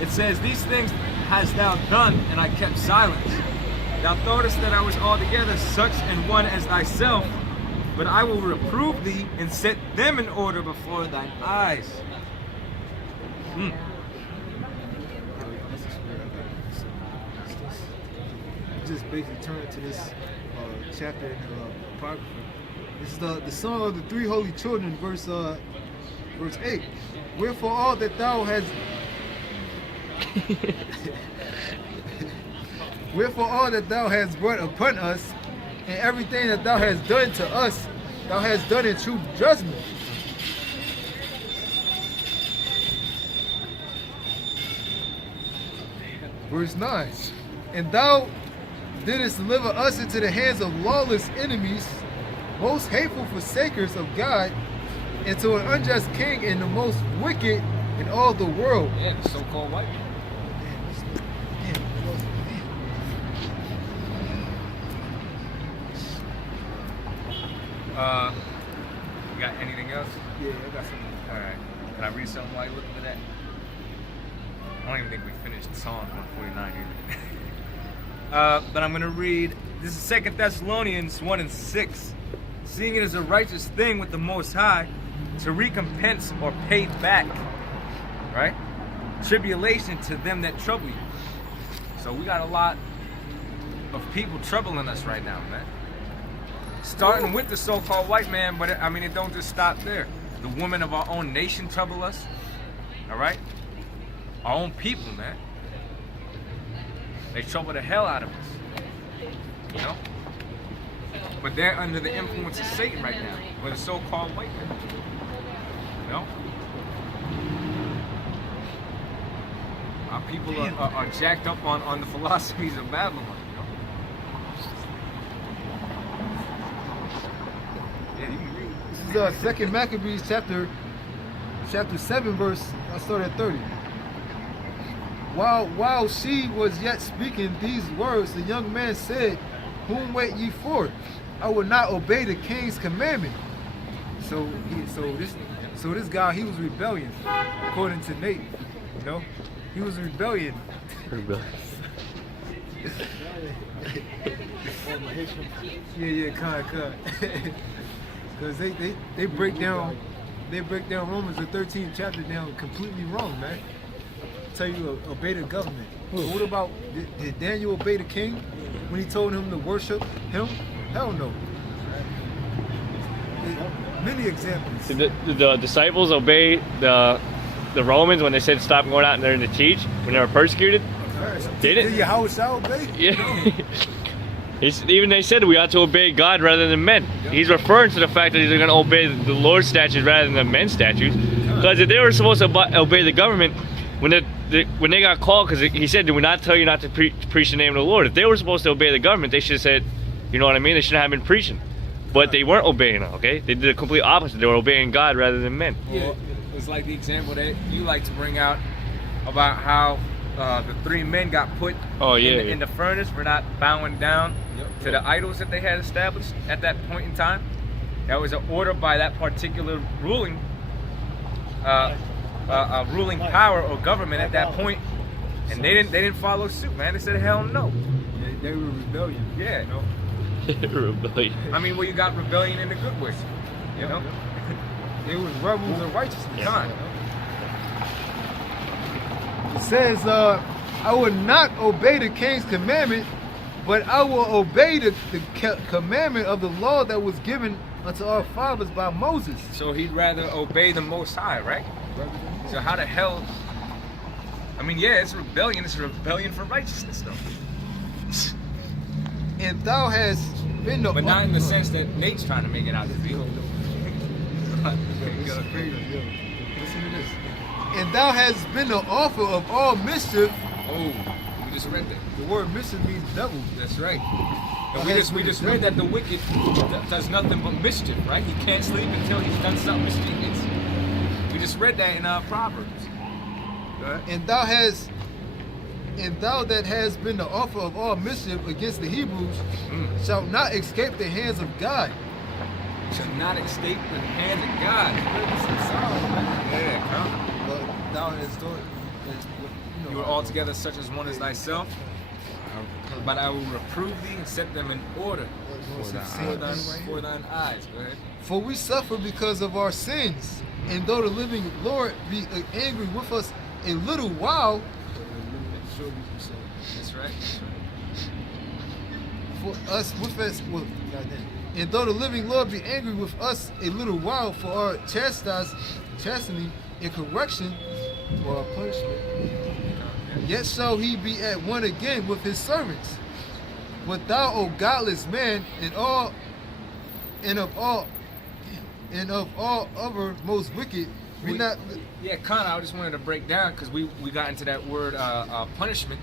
It says, these things hast thou done, and I kept silence. Thou thoughtest that I was altogether such an one as thyself, but I will reprove thee and set them in order before thine eyes. Just basically turn to this chapter in the Apocrypha. This is the song of the three holy children, verse 8. Wherefore all that thou hast wherefore all that thou hast brought upon us, and everything that thou hast done to us, thou hast done in true judgment. Verse 9. And thou didst deliver us into the hands of lawless enemies, most hateful forsakers of God, and to an unjust king and the most wicked in all the world. Yeah, the so-called white man. You got anything else? Yeah, I got something. Alright. Can I read something while you're looking for that? I don't even think we finished Psalms 149 either. But I'm going to read, this is 2 Thessalonians 1 and 6. Seeing it is a righteous thing with the Most High to recompense or pay back, right? Tribulation to them that trouble you. So we got a lot of people troubling us right now, man. Starting with the so-called white man, but I mean, it don't just stop there. The women of our own nation trouble us, all right? Our own people, man. They trouble the hell out of us, you know? But they're under the influence of Satan right now, with the so-called white man, you know? Our people are jacked up on the philosophies of Babylon, you know? Yeah, you can read. This is 2 Maccabees chapter 7, verse, I start at 30. While she was yet speaking these words, the young man said, whom wait ye for? I will not obey the king's commandment. So this guy, he was rebellion, according to Nate. You know, he was rebellion. yeah, kind. Because they break down Romans the 13th chapter down completely wrong, man. Tell you to obey the government. But what about, did Daniel obey the king when he told him to worship him? Hell no. Many examples. Did the disciples obey the Romans when they said stop going out there to teach when they were persecuted? Did it? Did Yahweh obey? Yeah. Even they said we ought to obey God rather than men. He's referring to the fact that he's going to obey the Lord's statutes rather than the men's statutes. Because if they were supposed to obey the government, when they got called, because he said, "Do we not tell you not to preach the name of the Lord?" If they were supposed to obey the government, they should have said, you know what I mean? They shouldn't have been preaching. But they weren't obeying it, okay? They did the complete opposite. They were obeying God rather than men. Yeah, it's like the example that you like to bring out about how the three men got put in the furnace for not bowing down to the idols that they had established at that point in time. That was an order by that particular ruling power or government at that point, and they didn't follow suit, man. They said hell no. They were rebellion. Yeah. You know? Rebellion. I mean, well, you got rebellion in the good way, you know. They was rebels of righteousness. Come on. It says, I will not obey the king's commandment, but I will obey the commandment of the law that was given unto our fathers by Moses. So he'd rather obey the Most High, right? So how the hell? I mean, yeah, it's rebellion. It's a rebellion for righteousness, though. And thou hast been the... But not in the sense that Nate's trying to make it out to be. Listen to this. And thou hast been the author of all mischief. Oh, we just read that. The word mischief means devil. That's right. And we just read that the wicked does nothing but mischief, right? He can't sleep until he's done something mischievous. We just read that in Proverbs. Right? And thou that hast been the author of all mischief against the Hebrews shalt not escape the hands of God. Shall not escape the hands of God. Yeah, come. But thou hast done You are altogether such as one as thyself, but I will reprove thee and set them in order for thine eyes. Go ahead. For we suffer because of our sins, and though the living Lord be angry with us a little while, That's right. for us with us, well, goddamn. And though the living Lord be angry with us a little while for our chastening and correction or our punishment, yet shall he be at one again with his servants. But thou, O godless man, and of all other most wicked, be not. Yeah, Connor, I just wanted to break down because we got into that word punishment,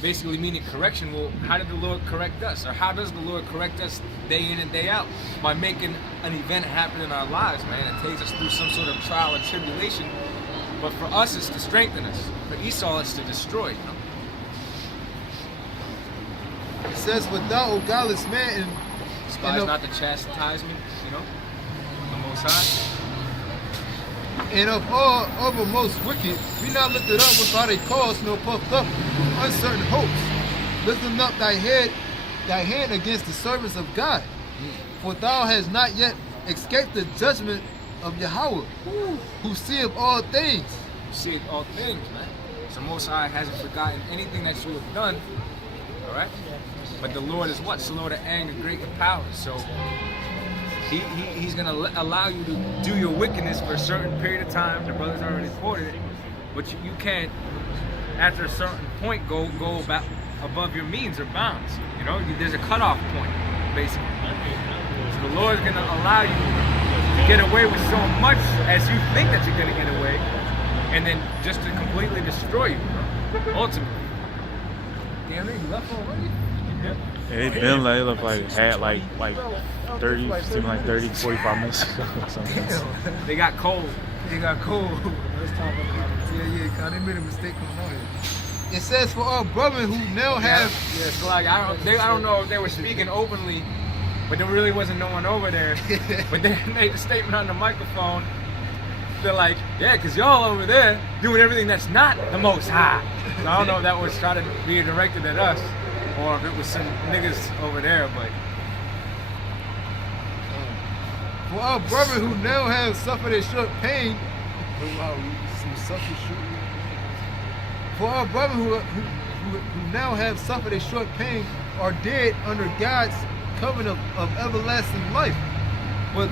basically meaning correction. Well, how did the Lord correct us? Or how does the Lord correct us day in and day out? By making an event happen in our lives, man. It takes us through some sort of trial or tribulation. But for us, it's to strengthen us. For Esau, it's to destroy, you know? It says, but thou, O godless man, Despise not the chastisement, you know, of the Most High. and of all other most wicked, be not lifted up without a cause, nor puffed up with uncertain hopes, lifting up thy hand against the servants of God. For thou hast not yet escaped the judgment of Yahweh, who seeth all things. You see all things, man. So Most High hasn't forgotten anything that you have done, all right? But the Lord is what? Slow to anger, great in power. So he's going to allow you to do your wickedness for a certain period of time. The brothers already quoted it. But you can't, after a certain point, go about above your means or bounds. You know, there's a cutoff point, basically. So the Lord's going to allow you to get away with so much as you think that you're going to get away, and then just to completely destroy you, ultimately. Damn, they left already? Yeah, they been like, it looked like had like 30, seemed like 30, 45 minutes ago or something. They got cold. They got cold. Yeah, they made a mistake coming out here. It says, for our brethren who now have. Yeah, so like I don't know if they were speaking openly, but there really wasn't no one over there. But they made a statement on the microphone. They're like, yeah, because y'all over there doing everything that's not the Most High. So I don't know if that was trying to be directed at us or if it was some niggas over there, but. For our brethren who now have suffered a short pain. For our brethren who now have suffered a short pain are dead under God's covenant of everlasting life. But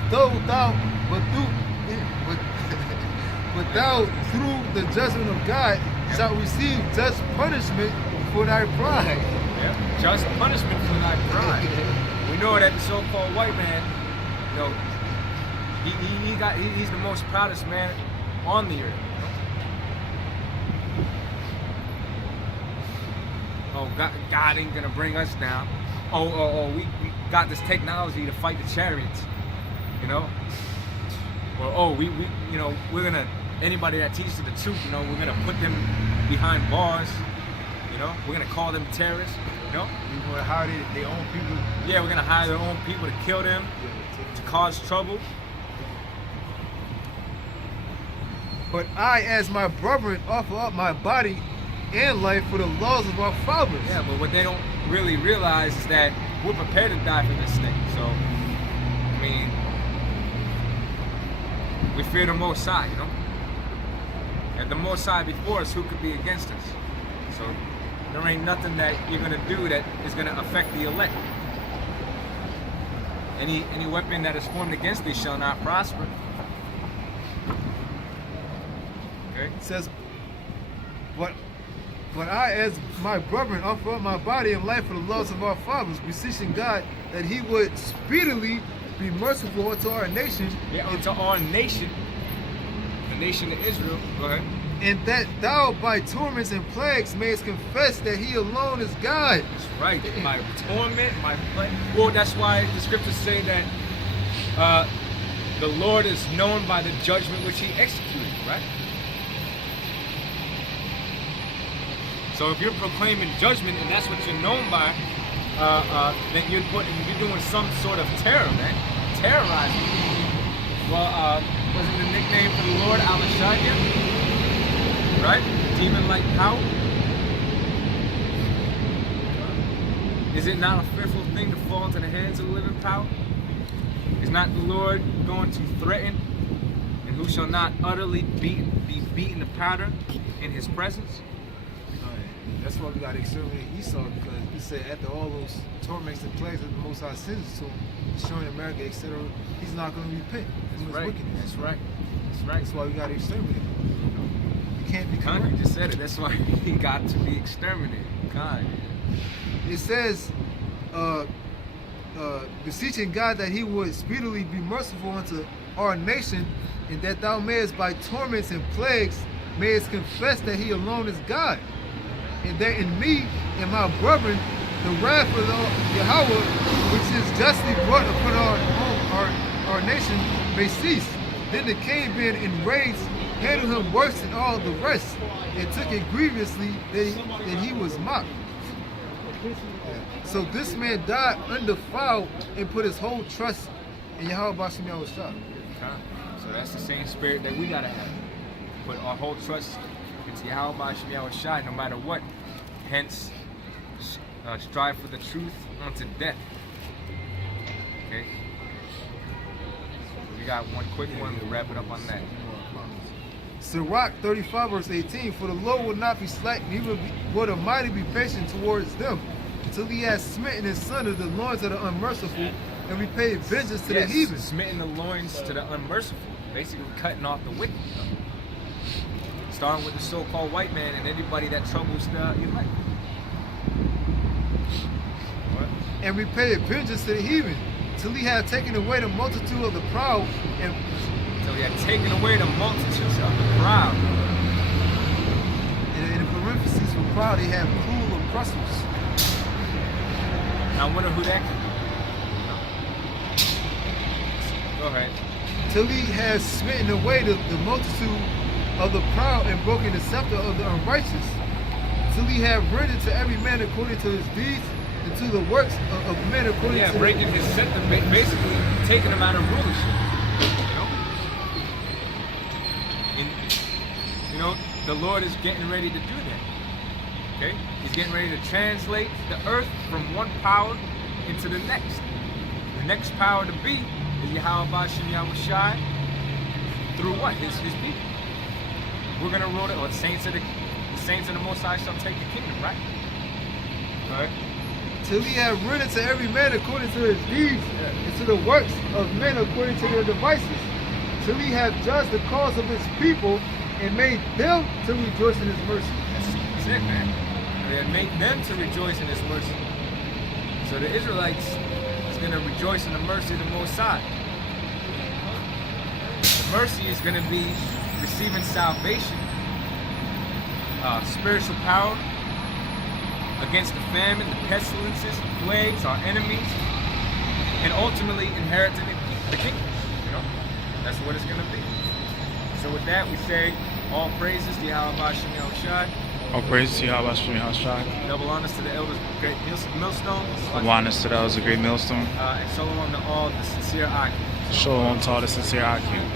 thou through the judgment of God shalt receive just punishment for thy pride. Yeah, just punishment for thy pride. We know that the so-called white man, you know, he's the most proudest man on the earth. Oh, God ain't gonna bring us down. We got this technology to fight the chariots, you know. Or you know, we're gonna, anybody that teaches the truth, you know, we're gonna put them behind bars, you know. We're gonna call them terrorists, you know. We're gonna hire their own people. Yeah, we're gonna hire their own people to kill them, to cause trouble. But I, as my brethren, offer up my body and life for the laws of our fathers. Yeah, but what they don't really realize is that we're prepared to die for this thing. So, I mean, we fear the Most High, you know? And the Most High before us, who could be against us? So, there ain't nothing that you're gonna do that is gonna affect the elect. Any weapon that is formed against thee shall not prosper. Okay? It says, but I, as my brethren, offer up my body and life for the laws of our fathers, beseeching God that he would speedily be merciful unto our nation. Yeah, unto our nation, the nation of Israel. Go ahead. And that thou by torments and plagues mayest confess that he alone is God. That's right. My torment, my plague. Well, that's why the scriptures say that the Lord is known by the judgment which he executed, right? So if you're proclaiming judgment and that's what you're known by, then you're doing some sort of terror, man. Terrorizing. Well, wasn't the nickname for the Lord Al-Shadiyah? Right? demon-like power? Is it not a fearful thing to fall into the hands of the living power? Is not the Lord going to threaten, and who shall not utterly be beaten to powder in his presence? That's why we got to exterminate Esau, because he said after all those torments and plagues that the Most High sends to him, destroying America, etc., he's not going to repent from his wickedness. That's right. That's right. That's why we got to exterminate him. You can't be Khan, correct. you just said it. That's why he got to be exterminated. Khan. It says, beseeching God that he would speedily be merciful unto our nation, and that thou mayest by torments and plagues mayest confess that he alone is God, and that in me and my brethren the wrath of the Yahweh, which is justly brought upon our nation, may cease. Then the king, being enraged, handled him worse than all the rest, and took it grievously that he was mocked. So this man died undefiled and put his whole trust in Yahweh Bashem Yahushua. So that's the same spirit that we gotta have. Put our whole trust into Yahweh Bashem Yahushua no matter what. Hence, strive for the truth unto death. Okay? We got one quick one, we'll wrap it up on that. Sirach 35 verse 18, for the Lord will not be slack, neither will the mighty be patient towards them, until he has smitten his son of the loins of the unmerciful, and repaid vengeance to the heathen. Smitten the loins to the unmerciful, basically cutting off the wicked. Starting with the so-called white man and anybody that troubles the elect. And repaid vengeance to the heathen, till he had taken away the multitude of the proud, and So he had taken away the multitudes of the proud. in the parentheses for proud, they have cruel oppressors. Now I wonder who that could be. Go ahead. Till he has smitten away the multitude of the proud and broken the scepter of the unrighteous. Till he have rendered to every man according to his deeds, and to the works of men according to breaking his scepter, basically taking him out of rulership. You know, the Lord is getting ready to do that. Okay? He's getting ready to translate the earth from one power into the next. The next power to be is Yahweh Bashem Yahushua through what? His people. We're gonna rule it, or the saints of the Most High shall take the kingdom, right? Alright. Till he have rendered to every man according to his deeds, and to the works of men according to their devices. Till he have judged the cause of his people, and made them to rejoice in his mercy. That's it, man. They had made them to rejoice in his mercy. So the Israelites is going to rejoice in the mercy of the Most High. The mercy is going to be receiving salvation, spiritual power against the famine, the pestilences, the plagues, our enemies, and ultimately inheriting the kingdom. You know, that's what it's going to be. So with that, we say all praises to Yahweh Bashem Yahushua. All praise to Yahweh Bashem Yahushua. Double honors to the elders of Great Millstone. Honors to those of Great Millstone. And shalom to all the sincere Akim. Shalom to all the sincere Akim.